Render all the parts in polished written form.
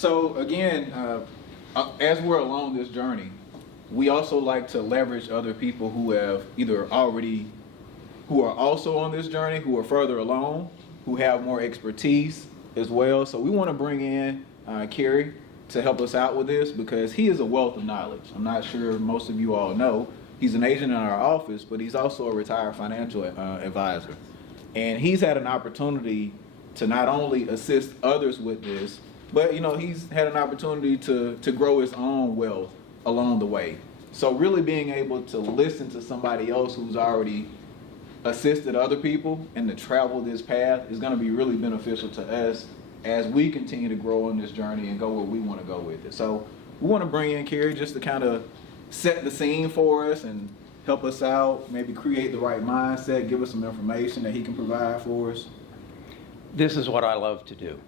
So again, as we're along this journey, we also like to leverage other people who have who are also on this journey, who are further along, who have more expertise as well. So we want to bring in Kerry to help us out with this because he is a wealth of knowledge. I'm not sure most of you all know. He's an agent in our office, but he's also a retired financial advisor. And he's had an opportunity to not only assist others with this, but he's had an opportunity to grow his own wealth along the way. So really being able to listen to somebody else who's already assisted other people and to travel this path is going to be really beneficial to us as we continue to grow on this journey and go where we want to go with it. So we want to bring in Kerry just to kind of set the scene for us and help us out, maybe create the right mindset, give us some information that he can provide for us. This is what I love to do.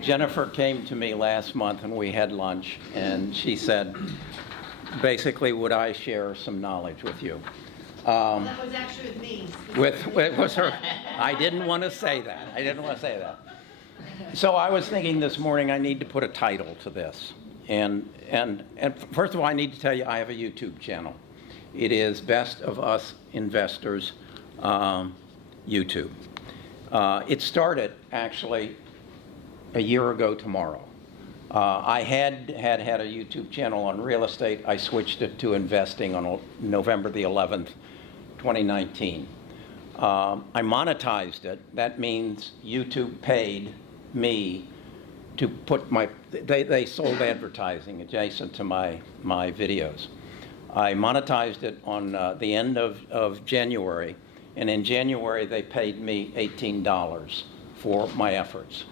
Jennifer came to me last month and we had lunch, and she said, basically, would I share some knowledge with you? That was actually with me. Was her. I didn't want to say that. So I was thinking this morning I need to put a title to this. And first of all, I need to tell you I have a YouTube channel. It is Best of Us Investors YouTube. It started actually a year ago tomorrow. I had a YouTube channel on real estate. I switched it to investing on November the 11th, 2019. I monetized it. That means YouTube paid me to put they sold advertising adjacent to my videos. I monetized it on the end of January, and in January they paid me $18 for my efforts.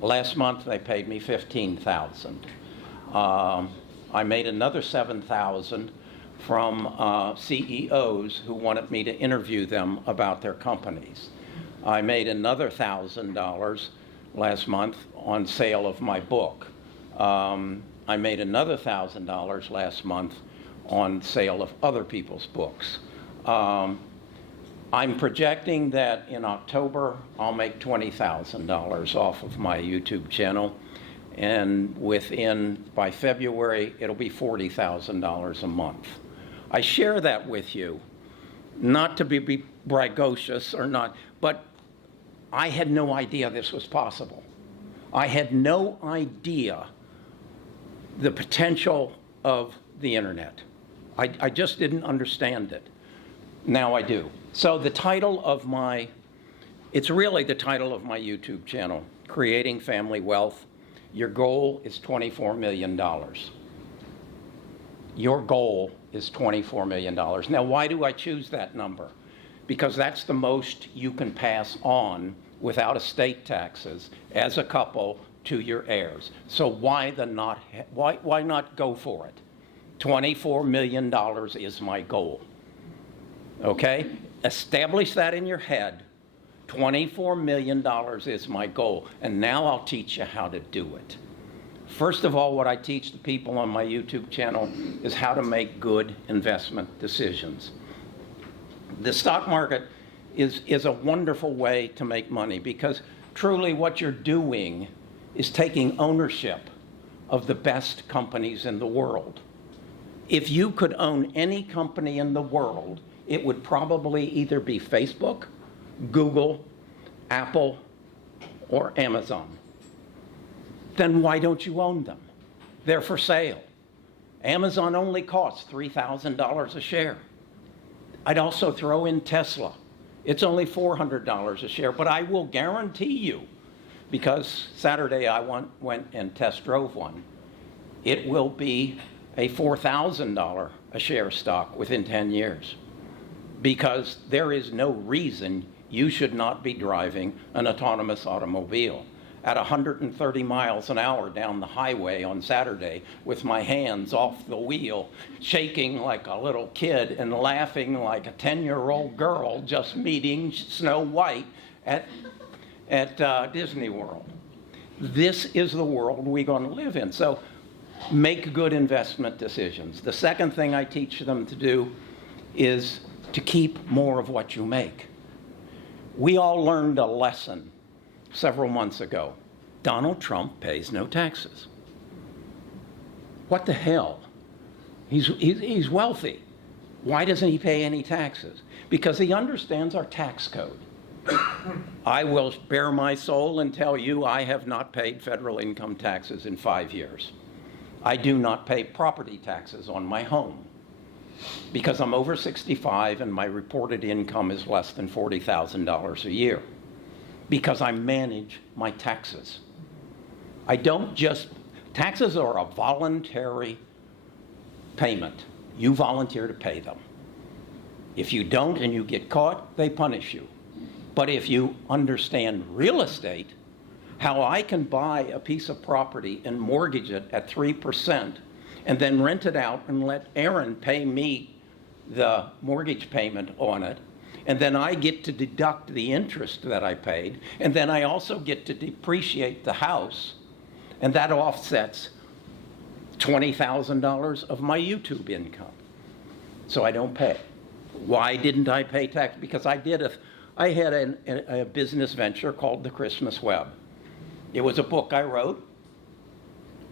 Last month they paid me $15,000. I made another $7,000 from CEOs who wanted me to interview them about their companies. I made another $1,000 last month on sale of my book. I made another $1,000 last month on sale of other people's books. I'm projecting that in October I'll make $20,000 off of my YouTube channel, and by February it'll be $40,000 a month. I share that with you, not to be braggadocious or not, but I had no idea this was possible. I had no idea the potential of the internet. I just didn't understand it. Now I do. So the title of it's really the title of my YouTube channel, Creating Family Wealth. Your goal is $24 million. Your goal is $24 million. Now, why do I choose that number? Because that's the most you can pass on without estate taxes as a couple to your heirs. So why not go for it? $24 million is my goal. Okay? Establish that in your head. $24 million is my goal. And now I'll teach you how to do it. First of all, what I teach the people on my YouTube channel is how to make good investment decisions. The stock market is a wonderful way to make money because truly what you're doing is taking ownership of the best companies in the world. If you could own any company in the world, it would probably either be Facebook, Google, Apple, or Amazon. Then why don't you own them? They're for sale. Amazon only costs $3,000 a share. I'd also throw in Tesla. It's only $400 a share, but I will guarantee you, because Saturday I went and test drove one, it will be a $4,000 a share stock within 10 years. Because there is no reason you should not be driving an autonomous automobile at 130 miles an hour down the highway on Saturday with my hands off the wheel, shaking like a little kid and laughing like a 10-year-old girl just meeting Snow White at Disney World. This is the world we're going to live in. So make good investment decisions. The second thing I teach them to do is to keep more of what you make. We all learned a lesson several months ago, Donald Trump pays no taxes. What the hell? He's wealthy. Why doesn't he pay any taxes? Because he understands our tax code. I will bare my soul and tell you I have not paid federal income taxes in 5 years. I do not pay property taxes on my home because I'm over 65 and my reported income is less than $40,000 a year because I manage my taxes. I don't just, taxes are a voluntary payment. You volunteer to pay them. If you don't and you get caught, they punish you. But if you understand real estate, how I can buy a piece of property and mortgage it at 3% and then rent it out and let Aaron pay me the mortgage payment on it, and then I get to deduct the interest that I paid, and then I also get to depreciate the house, and that offsets $20,000 of my YouTube income. So I don't pay. Why didn't I pay tax? Because I had a business venture called The Christmas Web. It was a book I wrote.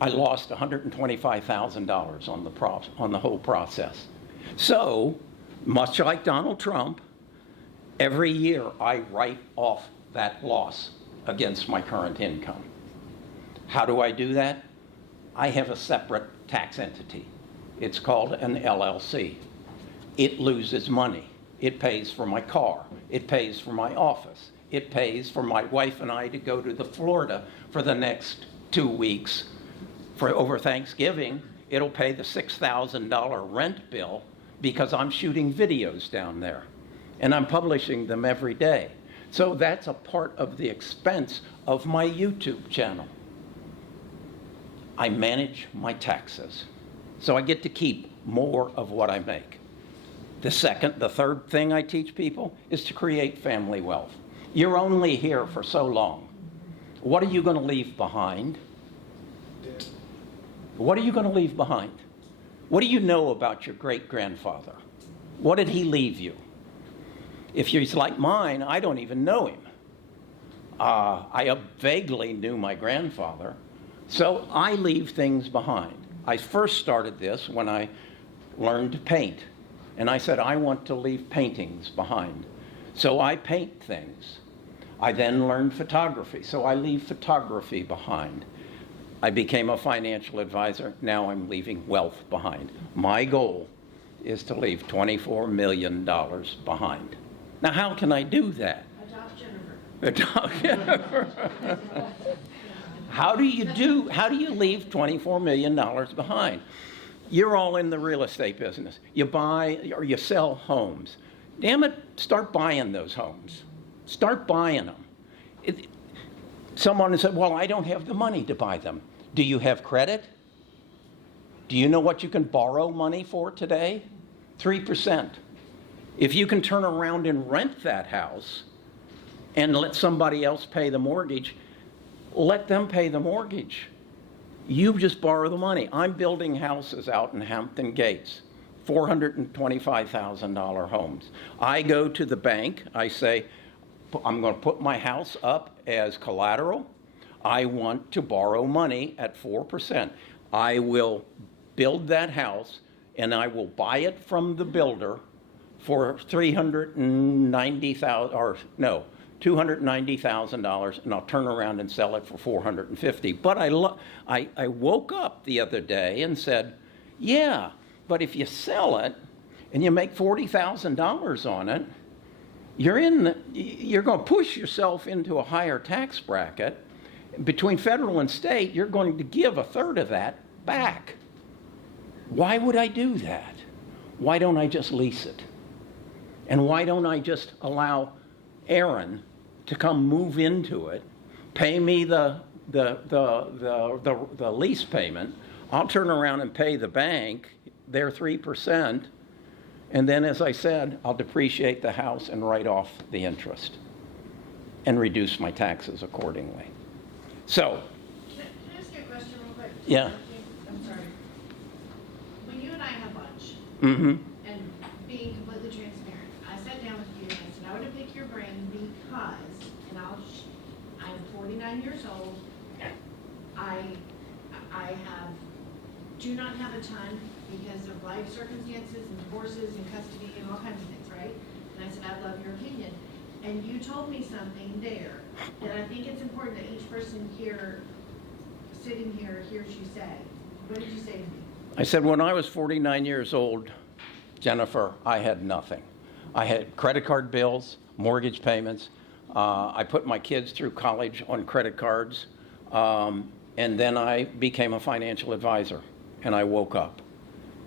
I lost $125,000 on the whole process. So, much like Donald Trump, every year I write off that loss against my current income. How do I do that? I have a separate tax entity. It's called an LLC. It loses money. It pays for my car. It pays for my office. It pays for my wife and I to go to Florida for the next 2 weeks. For over Thanksgiving, it'll pay the $6,000 rent bill because I'm shooting videos down there. And I'm publishing them every day. So that's a part of the expense of my YouTube channel. I manage my taxes. So I get to keep more of what I make. The third thing I teach people is to create family wealth. You're only here for so long. What are you going to leave behind? What are you going to leave behind? What do you know about your great-grandfather? What did he leave you? If he's like mine, I don't even know him. I vaguely knew my grandfather, so I leave things behind. I first started this when I learned to paint, and I said, I want to leave paintings behind. So I paint things. I then learned photography, so I leave photography behind. I became a financial advisor. Now I'm leaving wealth behind. My goal is to leave $24 million behind. Now, how can I do that? Adopt Jennifer. How do you leave $24 million behind? You're all in the real estate business. You buy or you sell homes. Damn it, start buying those homes. Start buying them. Someone said, well, I don't have the money to buy them. Do you have credit? Do you know what you can borrow money for today? 3%. If you can turn around and rent that house and let somebody else pay the mortgage, let them pay the mortgage. You just borrow the money. I'm building houses out in Hampton Gates, $425,000 homes. I go to the bank. I say, I'm going to put my house up as collateral. I want to borrow money at 4%. I will build that house, and I will buy it from the builder for $290,000, and I'll turn around and sell it for $450,000. But I woke up the other day and said, yeah, but if you sell it and you make $40,000 on it, you're going to push yourself into a higher tax bracket. Between federal and state, you're going to give a third of that back. Why would I do that? Why don't I just lease it? And why don't I just allow Aaron to come move into it, pay me the lease payment, I'll turn around and pay the bank their 3%, and then, as I said, I'll depreciate the house and write off the interest and reduce my taxes accordingly. So, Can I ask you a question real quick? Yeah. I'm sorry. When you and I had lunch, mm-hmm. and being completely transparent, I sat down with you and I said, I want to pick your brain because, and I'm for 49 years old. Do not have a ton because of life circumstances and divorces and custody and all kinds of things, right? And I said, I'd love your opinion. And you told me something there that I think it's important that each person here, sitting here, hears you say. What did you say to me? I said, when I was 49 years old, Jennifer, I had nothing. I had credit card bills, mortgage payments. I put my kids through college on credit cards. And then I became a financial advisor. And I woke up.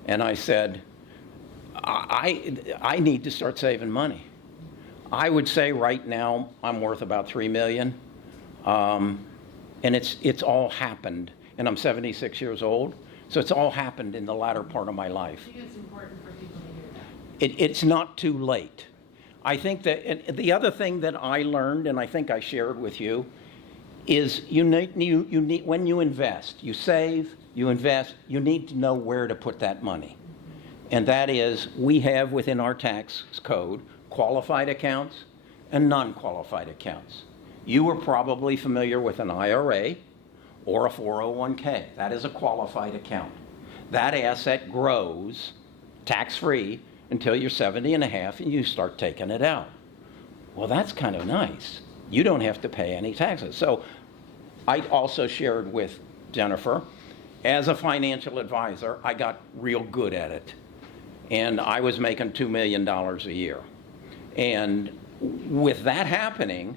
And I said, I need to start saving money. I would say right now I'm worth about $3 million. And it's all happened. And I'm 76 years old. So it's all happened in the latter part of my life. I think it's important for people to hear that. It's not too late. I think that the other thing that I learned, and I think I shared with you, is you need when you invest, you save, you invest, you need to know where to put that money. And that is, we have within our tax code qualified accounts and non-qualified accounts. You are probably familiar with an IRA or a 401k. That is a qualified account. That asset grows tax-free until you're 70 and a half and you start taking it out. Well, that's kind of nice. You don't have to pay any taxes. So I also shared with Jennifer, as a financial advisor, I got real good at it. And I was making $2 million a year. And with that happening,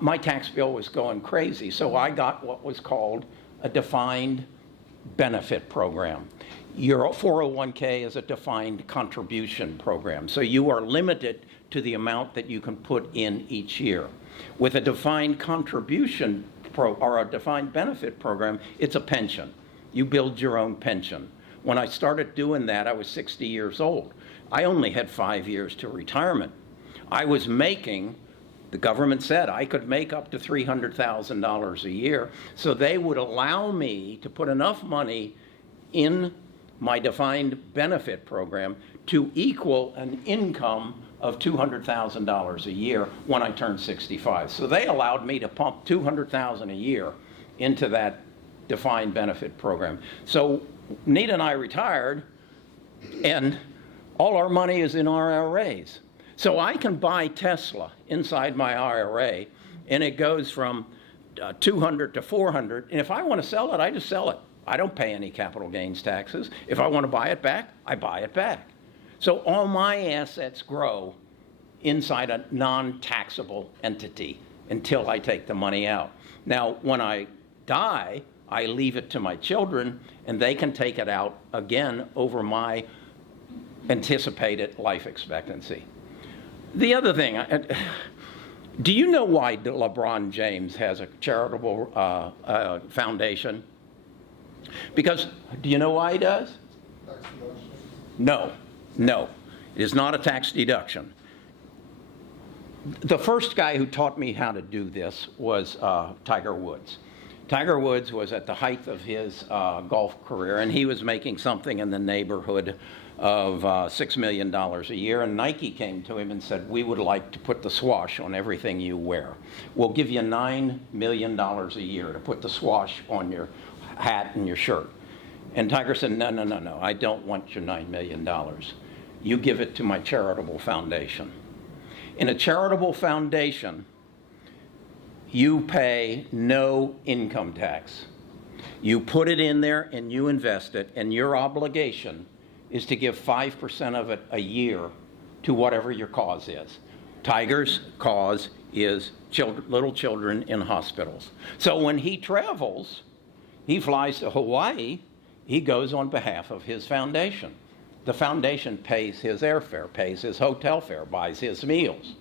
my tax bill was going crazy. So I got what was called a defined benefit program. Your 401k is a defined contribution program. So you are limited to the amount that you can put in each year. With a defined contribution or a defined benefit program, it's a pension. You build your own pension. When I started doing that, I was 60 years old. I only had 5 years to retirement. I was making, the government said I could make up to $300,000 a year, so they would allow me to put enough money in my defined benefit program to equal an income of $200,000 a year when I turned 65. So they allowed me to pump $200,000 a year into that defined benefit program. So Nita and I retired, and all our money is in our IRAs. So I can buy Tesla inside my IRA, and it goes from 200 to 400. And if I want to sell it, I just sell it. I don't pay any capital gains taxes. If I want to buy it back, I buy it back. So all my assets grow inside a non-taxable entity until I take the money out. Now, when I die, I leave it to my children, and they can take it out again over my anticipated life expectancy. The other thing, do you know why LeBron James has a charitable foundation? Because, do you know why he does? Tax deduction. No. It is not a tax deduction. The first guy who taught me how to do this was Tiger Woods. Tiger Woods was at the height of his golf career, and he was making something in the neighborhood of $6 million a year, and Nike came to him and said, we would like to put the swoosh on everything you wear. We'll give you $9 million a year to put the swoosh on your hat and your shirt. And Tiger said, no, I don't want your $9 million. You give it to my charitable foundation. In a charitable foundation, you pay no income tax. You put it in there and you invest it, and your obligation is to give 5% of it a year to whatever your cause is. Tiger's cause is little children in hospitals. So when he travels, he flies to Hawaii, he goes on behalf of his foundation. The foundation pays his airfare, pays his hotel fare, buys his meals.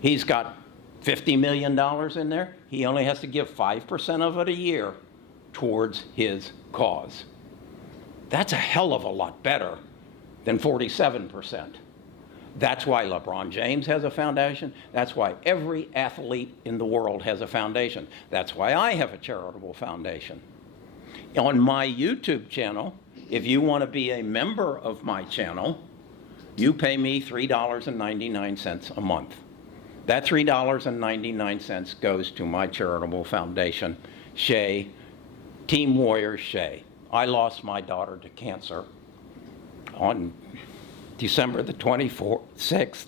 He's got $50 million in there. He only has to give 5% of it a year towards his cause. That's a hell of a lot better than 47%. That's why LeBron James has a foundation. That's why every athlete in the world has a foundation. That's why I have a charitable foundation. On my YouTube channel, if you want to be a member of my channel, you pay me $3.99 a month. That $3.99 goes to my charitable foundation, Shay, Team Warrior Shay. I lost my daughter to cancer on December the 6th,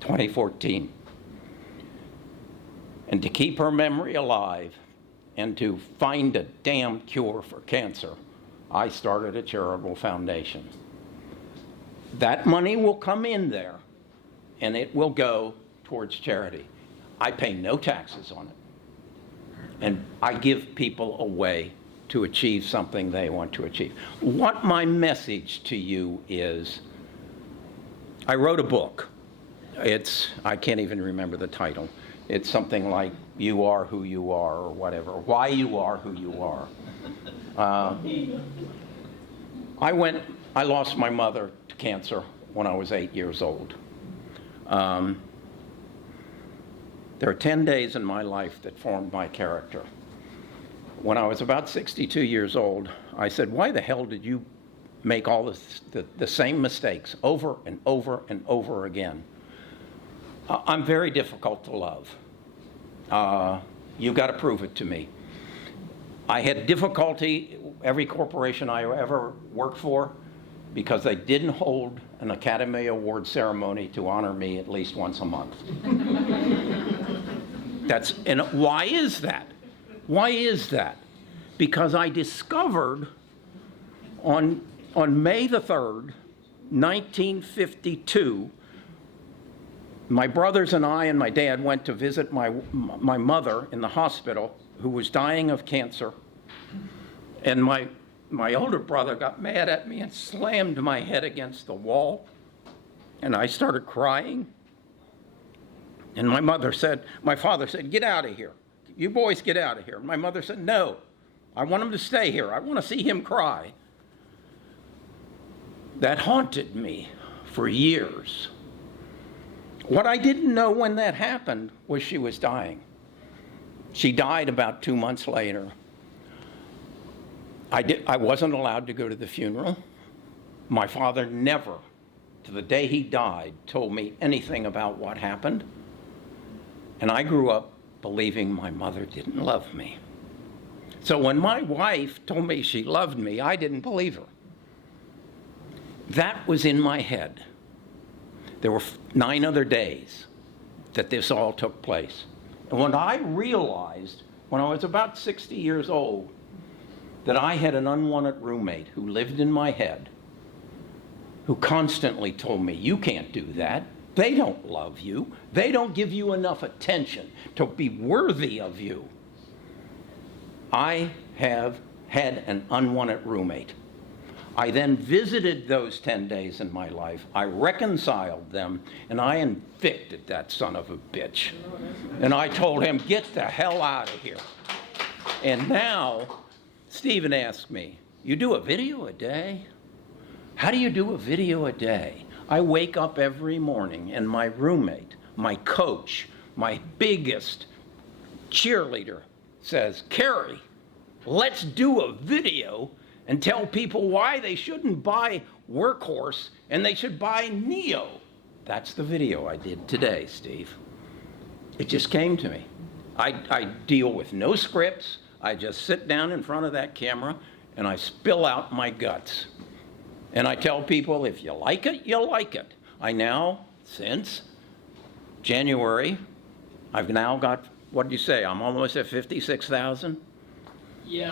2014. And to keep her memory alive and to find a damn cure for cancer, I started a charitable foundation. That money will come in there and it will go towards charity. I pay no taxes on it. And I give people a way to achieve something they want to achieve. What my message to you is, I wrote a book. I can't even remember the title. It's something like You Are Who You Are, or whatever. Why You Are Who You Are. I lost my mother to cancer when I was 8 years old. There are 10 days in my life that formed my character. When I was about 62 years old, I said, why the hell did you make all the same mistakes over and over and over again? I'm very difficult to love. You've got to prove it to me. I had difficulty, every corporation I ever worked for, because they didn't hold an Academy Award ceremony to honor me at least once a month. And why is that? Why is that? Because I discovered on May the 3rd, 1952, my brothers and I and my dad went to visit my mother in the hospital, who was dying of cancer. And my older brother got mad at me and slammed my head against the wall. And I started crying. And my father said, get out of here. You boys get out of here. And my mother said, no, I want him to stay here. I want to see him cry. That haunted me for years. What I didn't know when that happened was she was dying. She died about 2 months later. I wasn't allowed to go to the funeral. My father never, to the day he died, told me anything about what happened. And I grew up believing my mother didn't love me. So when my wife told me she loved me, I didn't believe her. That was in my head. There were 9 other days that this all took place. And when I realized, when I was about 60 years old, that I had an unwanted roommate who lived in my head, who constantly told me, you can't do that. They don't love you. They don't give you enough attention to be worthy of you. I have had an unwanted roommate. I then visited those 10 days in my life. I reconciled them, and I evicted that son of a bitch. And I told him, get the hell out of here. And now, Stephen asked me, you do a video a day? How do you do a video a day? I wake up every morning, and my roommate, my coach, my biggest cheerleader says, Kerry, let's do a video and tell people why they shouldn't buy Workhorse and they should buy Neo. That's the video I did today, Steve. It just came to me. I deal with no scripts. I just sit down in front of that camera and I spill out my guts. And I tell people, if you like it, you'll like it. I now, since January, I've now got, what did you say? I'm almost at 56,000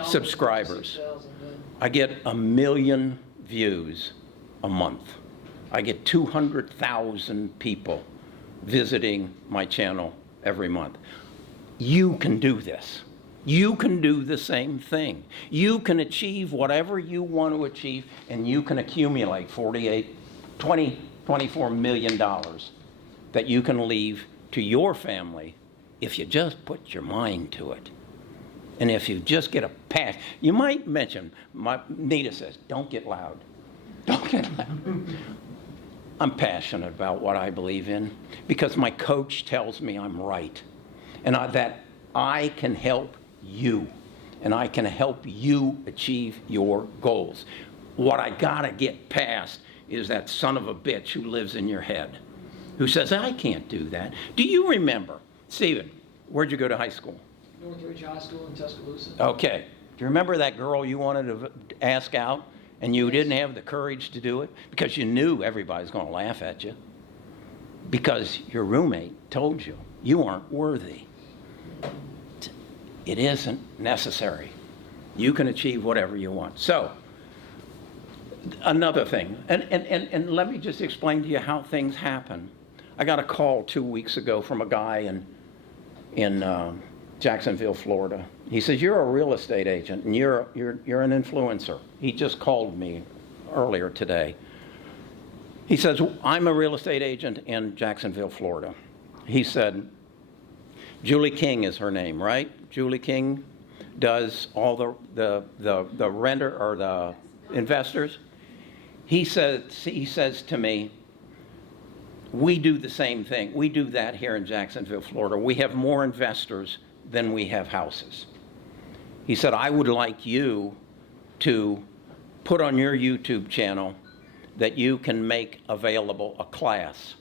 subscribers. 56,000, I get 1 million views a month. I get 200,000 people visiting my channel every month. You can do this. You can do the same thing. You can achieve whatever you want to achieve, and you can accumulate $24 million that you can leave to your family if you just put your mind to it. And if you just get a passion, you might mention, Nita says, don't get loud. Don't get loud. I'm passionate about what I believe in because my coach tells me I'm right. And that I can help you. And I can help you achieve your goals. What I gotta get past is that son of a bitch who lives in your head. who says, I can't do that. Do you remember, Stephen, where'd you go to high school? Northridge High School in Tuscaloosa. Okay. Do you remember that girl you wanted to ask out and you didn't have the courage to do it because you knew everybody's going to laugh at you because your roommate told you you aren't worthy? It isn't necessary. You can achieve whatever you want. So, another thing, and let me just explain to you how things happen. I got a call 2 weeks ago from a guy in Jacksonville, Florida. He says, you're a real estate agent and you're an influencer. He just called me earlier today. He says, I'm a real estate agent in Jacksonville, Florida. He said, Julie King is her name, right? Julie King does all the renter or the investors. He says to me, we do the same thing. We do that here in Jacksonville, Florida. We have more investors than we have houses. He said, I would like you to put on your YouTube channel that you can make available a class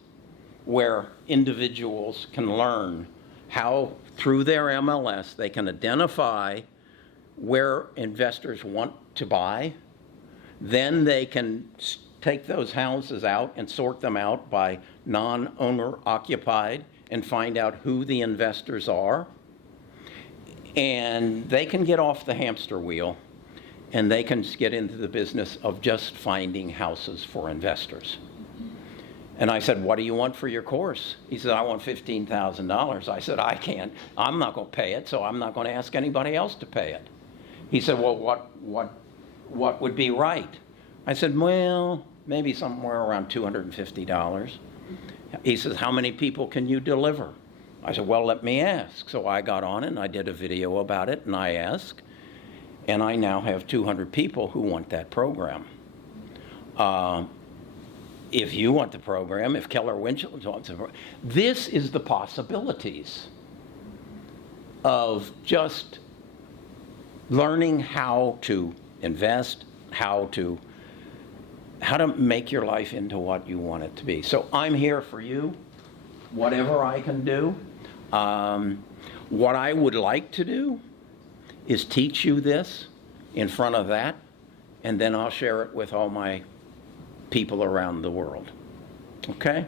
where individuals can learn how, through their MLS, they can identify where investors want to buy. Then they can take those houses out and sort them out by non-owner occupied and find out who the investors are. And they can get off the hamster wheel and they can get into the business of just finding houses for investors. And I said, what do you want for your course? He said, I want $15,000. I said, I'm not going to pay it, so I'm not going to ask anybody else to pay it. He said, well, what would be right? I said, well, maybe somewhere around $250. He says, how many people can you deliver? I said, well, let me ask. So I got on and I did a video about it and I asked. And I now have 200 people who want that program. If you want the program, if Keller Winchell wants the program, this is the possibilities of just learning how to invest, how to make your life into what you want it to be. So I'm here for you, whatever I can do. What I would like to do is teach you this in front of that, and then I'll share it with all my people around the world. Okay?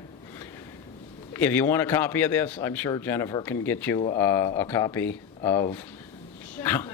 If you want a copy of this, I'm sure Jennifer can get you a copy of... Sure, fine.